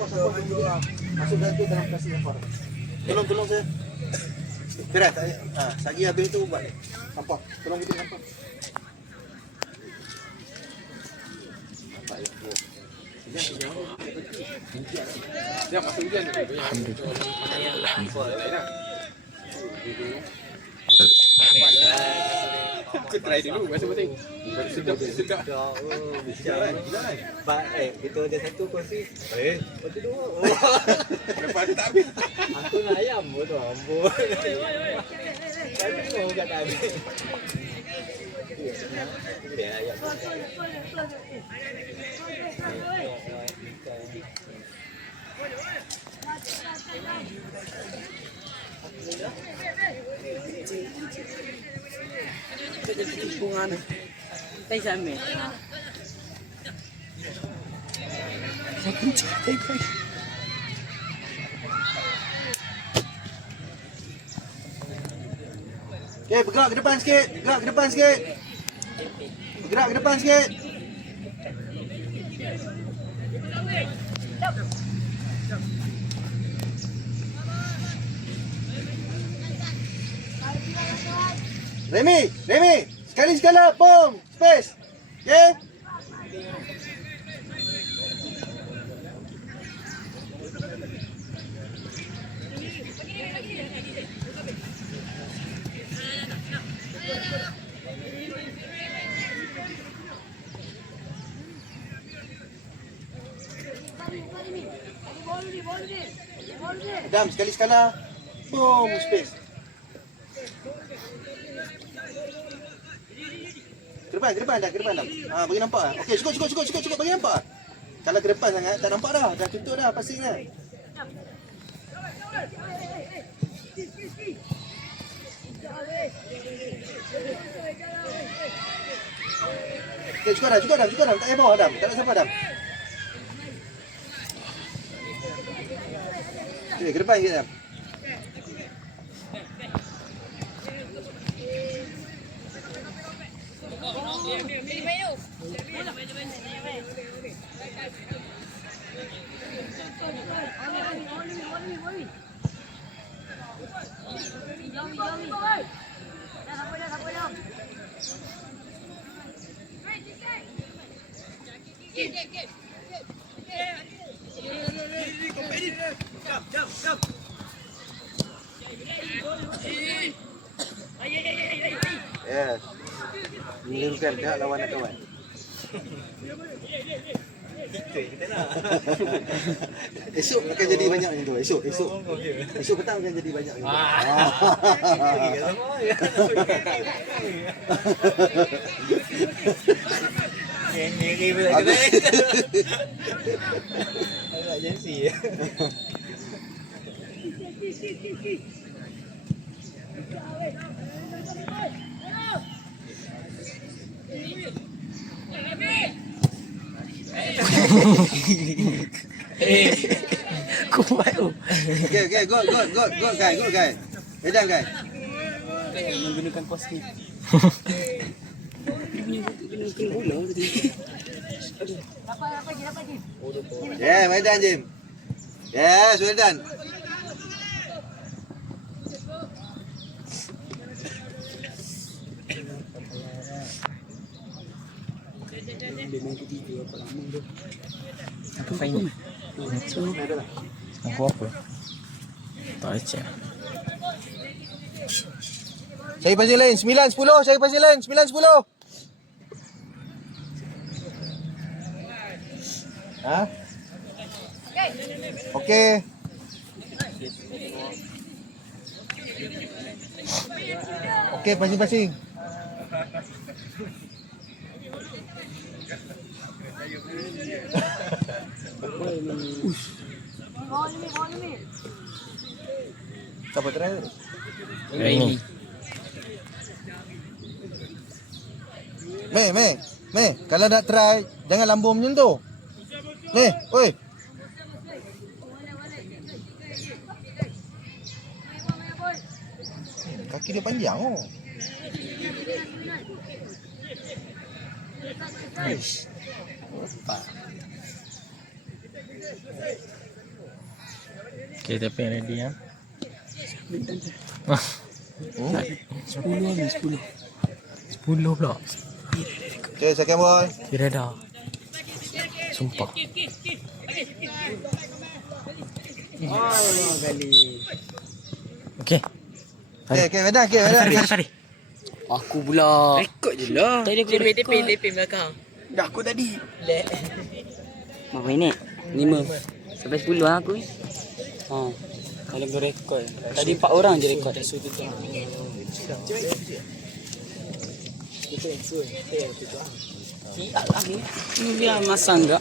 Masuk dalam tu dalam kasih sampah. Tolong saya. Berat. Sagi habis tu buat. Sampah. Tolong kita sampah. Dia masuk hujan tu. Alhamdulillah. Aku try dulu masing-masing. Sedap. Itu ada satu kursi. Lepas tu dua. Lepas tu tak habis. Aku nak ayam tu ambon. Tadi mau kat habis. Dia ayam. Bungan. Tay sampai. Okay, bergerak ke depan sikit. Bergerak ke depan sikit. Bergerak ke depan sikit. Remy, sekali-sekala, boom, space. Okay? Adam, sekali-sekala, boom, space. Ke depan dah. Bagi nampak ah. Okey, cukup bagi nampak. Kalau ke depan sangat tak nampak dah. Dah tutup dah passing dah. Okey, cukup dah. Tak payah bawa Adam. Tak nak siapa Adam. Okey, ke depan sikit Adam. Yes. Mengirimkan pihak lawan nak kawan. Kita nak. Esok akan jadi banyak macam tu. Esok petang akan jadi banyak macam tu. Ngeri pula kena. Agak agensi. Kuat tu. Okay, good guy. Edan guy. Menggunakan kostik. Kena bola tadi. Yeah, well done Jim. Yes, well done. Apa final? Aku apa? Tak cek. Cari pasir lain 9-10, cari pasir lain 9-10. Ha? Okey. Okey, pasing-pasing. Siapa try? Remy. Meh, kalau nak try jangan lambung macam tu. Meh, oi. Kaki dia panjang oh. Nice. Okay, tapi ready ya. 10 habis 10. 10 pula. Okay, second boy. Kira dah. Sumpah. Oh, kali. Okay. Okay, Vedan, okay, Vedan. Sorry. Aku pula. Rekod je lah. Tadi aku Tepi belakang. Dah aku tadi. Berapa minit? 5. Sampai 10 lah aku. Kalau aku rekod. Tadi 4 orang je rekod. Siap lah ni. Ni biar masang tak?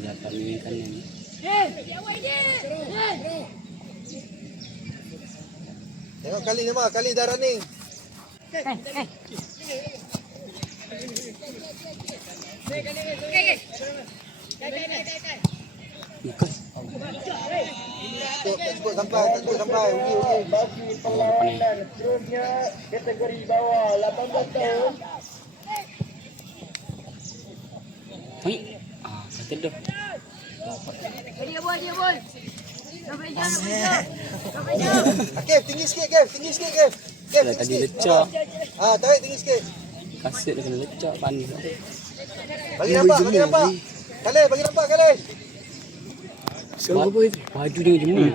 Dapat menginginkan ni. Tengok kali ni mah, kali dah running. Ikut. Tak cukup sampai. Okey. Seterusnya kategori bawah 18 tahun. Hei. Kata dah. Kev, tinggi sikit, Kev. Kev, Dah tadi lecak. tarik tinggi sikit. Kasut dah kena lecak. Panas. Bagi nampak. Kale, bagi nampak, Kale. Siapa boy? Baju dia jemur.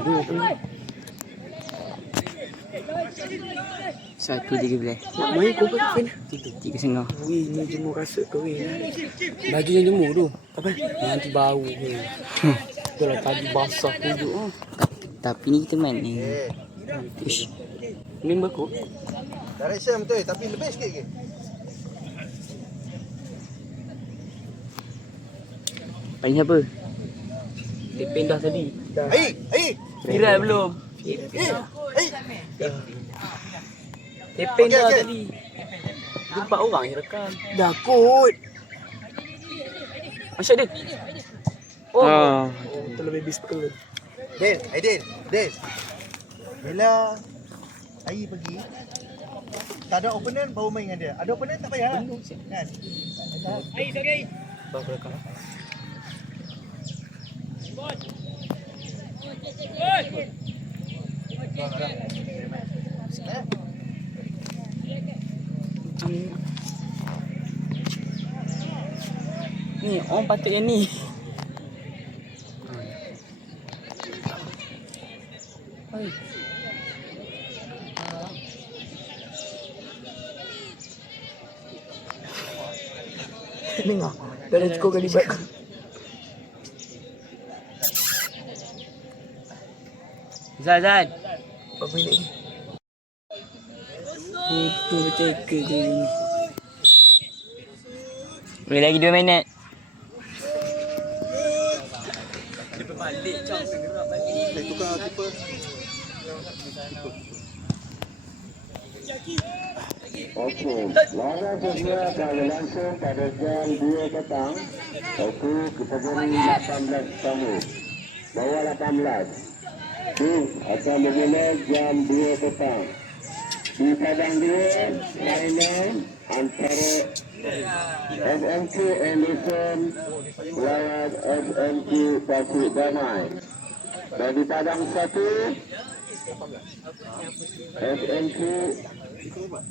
1:13. Nak main kau berapa ni? 3:30. Wih, ni jemur kasut kau weh. Baju yang jemur tu. Apa? Nanti bau weh. Dah lah tadi basah tunjuk. Tapi ni kita main ni. Ish. Member aku. Direction betul, tapi lebih sikit ke? Paling siapa? Dia pindah tadi. Ai. Viral belum? Ai. Dia pindah Okey. tadi. 4 orang je rekam. Dah kot. Masya dia. Oh. Terlebih biskut. Din. Bila Ai pergi, tak ada opponent baru main dengan dia. Ada opponent tak payah. Kan? Ai, sorry. Baru rekam. Ni orang patut yang ni. Hai. Dengar. Dah cukup kali baik. Zan. Apa ini? Itu teka je ni. Boleh lagi 2 minit. Tukar keeper. Okey, laga kedua akan berlangsung pada jam 2 petang. Iaitu kategori 18 tahun. Bawah 18. Akan bermula jam 2 petang. Di padang dia, permainan antara SMQ Anderson melawan SMQ Tasik Damai. Dan di padang 1, SMQ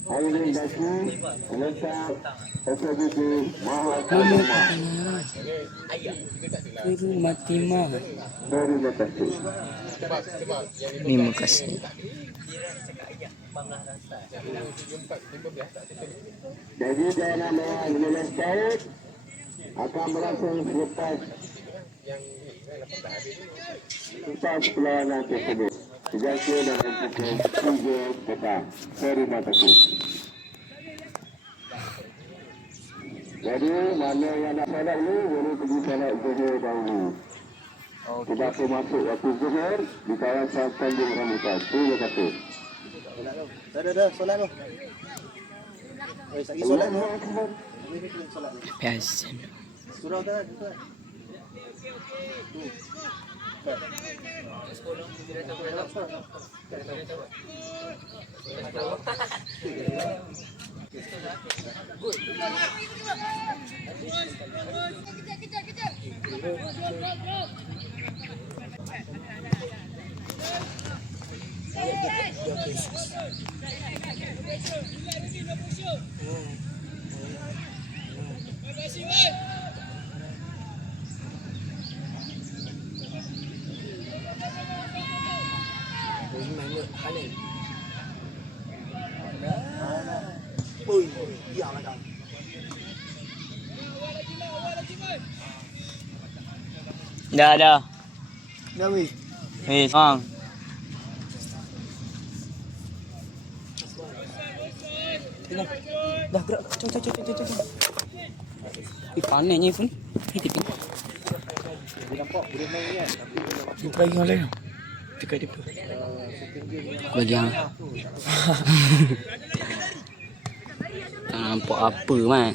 Airin Baki menentang SMQ Mahakama Rumah Timah. Terima kasih. Terima kasih. Jadi dalam 15 tahun akan berlangsung selepas perlawanan tersebut. Dijangka dalam pukul 3 petang. Terima kasih. Jadi mana yang nak solat ni boleh pergi solat zuhur dahulu. Kita akan masuk waktu zuhur di kawasan Tanjung Rambutan. Terima kasih. Dah, solat tu. Lagi solat tu. Solat tu. Biasa. Surau kan? Oi, ya madam. Dah. Dah weh. Bang. Dah gerak. Cok. Panennya pun. Hitip. Dia nampak boleh main kan, tapi Jumpa lagi orang lain. Dekat dia. Bagi hang. Tak nampak apa man.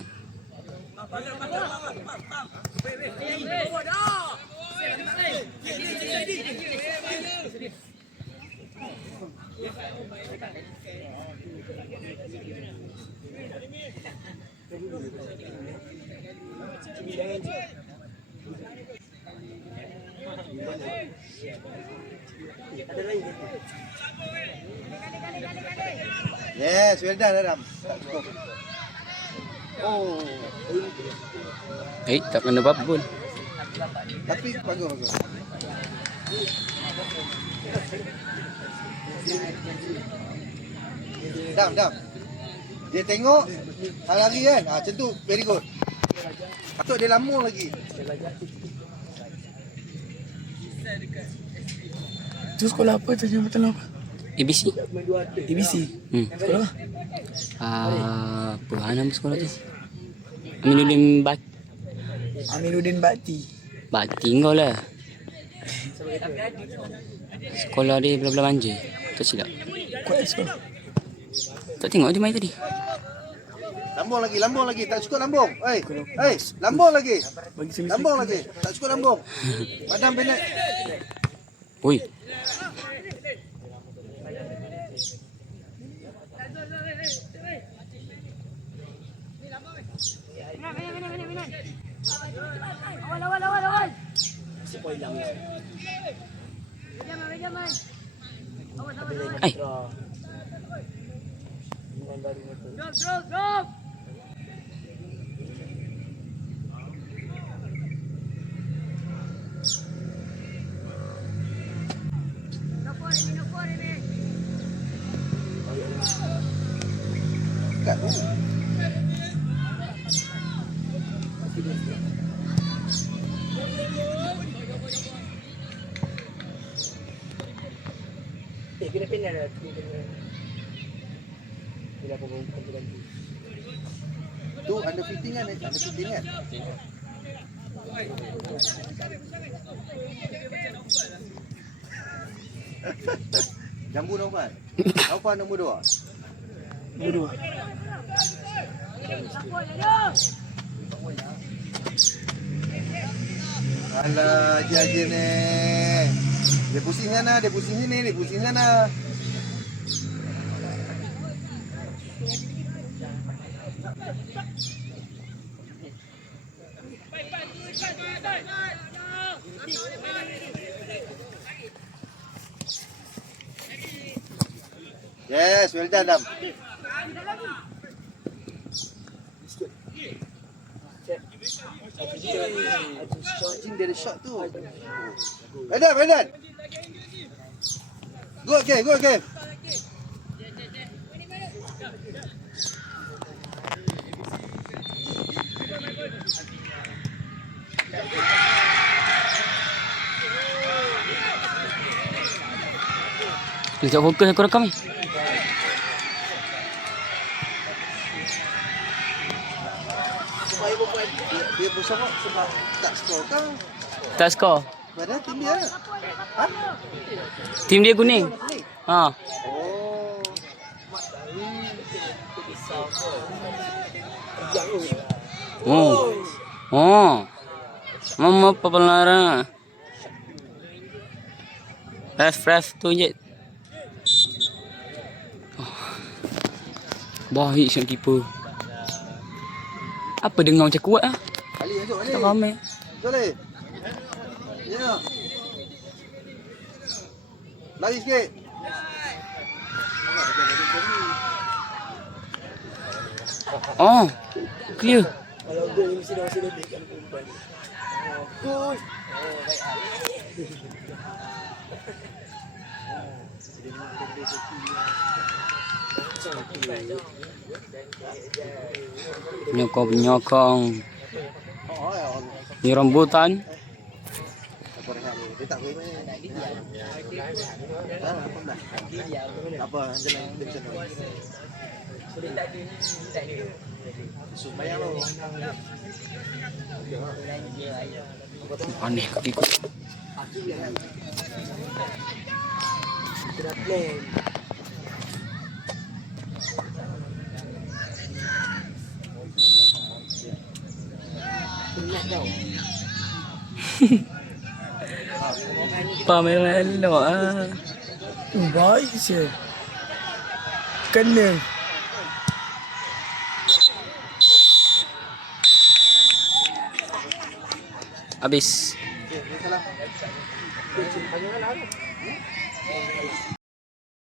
yes, well done Adam. Tak cukup. Oh, Tak kena apa-apa pun. tapi bagus. Dam. Dia tengok hal lari kan. Macam tu very good. Patut dia lambung lagi. Tu sekolah apa tu jambatan apa? ABC. ABC. Sekolah apa? Apa nama sekolah tu? Aminuddin Bakti. Bakti kau lah. Sekolah dia belah-belah manja. Tak silap. Kuat sekolah. Tak tengok dia main tadi. Lambung lagi. Tak cukup lambung. Lambung lagi. Bagi sini. Lambung lagi. Tak cukup lambung. Madam Bennett. Oi. Awal. Ai. Drop. Kat. Kena penal lah. Tu under fitting kan? Jambu Naufal. Naufal nombor 2. Bodoh. Alah, aja ni. Dia pusing sana, dia pusing sini, dia pusing sana. Yes, well done, Dam. Anjing dia ada shot tu. Well done. Go again. Sekejap fokus aku rekam ni. Dia bersama sebab tak skor kau. Tak skor. Mana tim dia? Ha? Tim dia kuning. Ni. Ha. Oh. Oh. Oh. Mama pepelara. Ref tunjuk. Oh. Baik sang keeper. Apa dengar macam kuat ah? Ali masuk Ali. Tak ramai. Masuk Ali. Ya. Lari sikit. Oh. Clear. Kalau gol ni mesti dah masuk lebih kan perempuan. Gol. Penyokong. Oh, ya. Ni rambutan. Apa rehat ni? Dia tak boleh main. Apa? Jalan dia macam tu. Supaya lo. Aneh kakiku. Kita dah plan. Penat tau. Pameran elok ah. Baik je. Kena. Habis. Salam.